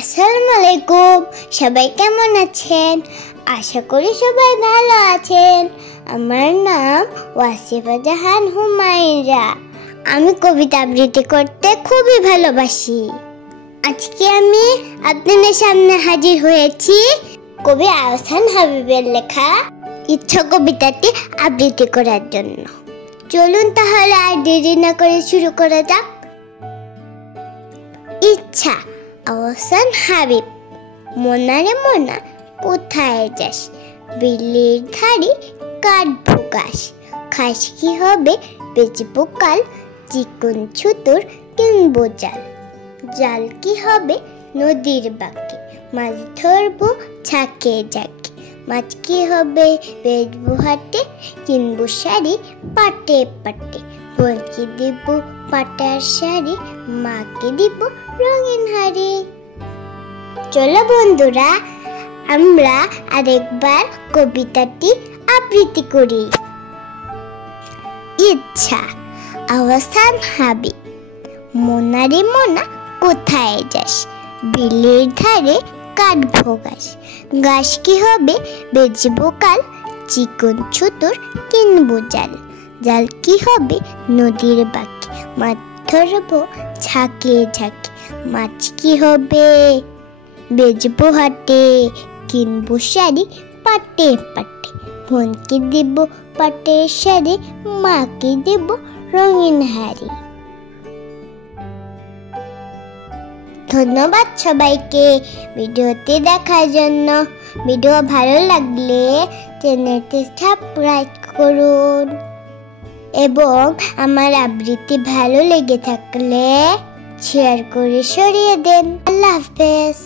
আসসালামু আলাইকুম। সবাই কেমন আছেন? আশা করি সবাই ভালো আছেন। আমার নাম ওয়াসিফা জাহান হুমায়রা। আমি কবিতা আবৃত্তি করতে খুবই ভালোবাসি। আজকে আমি আপনাদের সামনে হাজির হয়েছি কবি আহসান হাবীবের লেখা ইচ্ছা কবিতাটি আবৃত্তি করার জন্য। চলুন তাহলে আর দেরি না করে শুরু করা যাক। ইচ্ছা, আহসান হাবীব। মোনা রে মোনা কোথায় যাস, বিলের ধারে কাটবো ঘাস। খাস কি হবে বেচবো কাল, চিকন ছুতোর কিনবো জাল। জাল কি হবে নদীর বাঁকে, মাছ ধরবো ঝাঁকে ঝাঁকে। মাছ কি হবে বেচবো হাটে, কিনবো শাড়ি পাটে পাটে। বোনকে দিব পাটার শাড়ি, মাকে দিব রঙিন হাড়ি। চলো বন্ধুরা, আমরা আরেকবার কবিতাটি আবৃত্তি করি। ইচ্ছা, আহসান হাবীব। মোনা রে মোনা কোথায় যাস, বিলের ধারে কাটবো ঘাস। ঘাস কি হবে বেচবো কাল, চিকন ছুতোর কিনবো জাল। জাল কি হবে নদীর বাঁকে, মাছ ধরবো ঝাঁকে ঝাঁকে। মাছ কি হবে বেচবো হাটে, কিনবো শাড়ি পাটে পাটে। বোনকে দিব পাটের শাড়ি, মাকে দিব রঙিন হাড়ি। ধন্যবাদ সবাইকে ভিডিওটি দেখার জন্য। ভিডিও ভালো লাগলে চ্যানেলটি সাবস্ক্রাইব করুন এবং আমার আবৃত্তি ভালো লেগে থাকলে শেয়ার করে ছড়িয়ে দেন। আল্লাহ হাফেজ।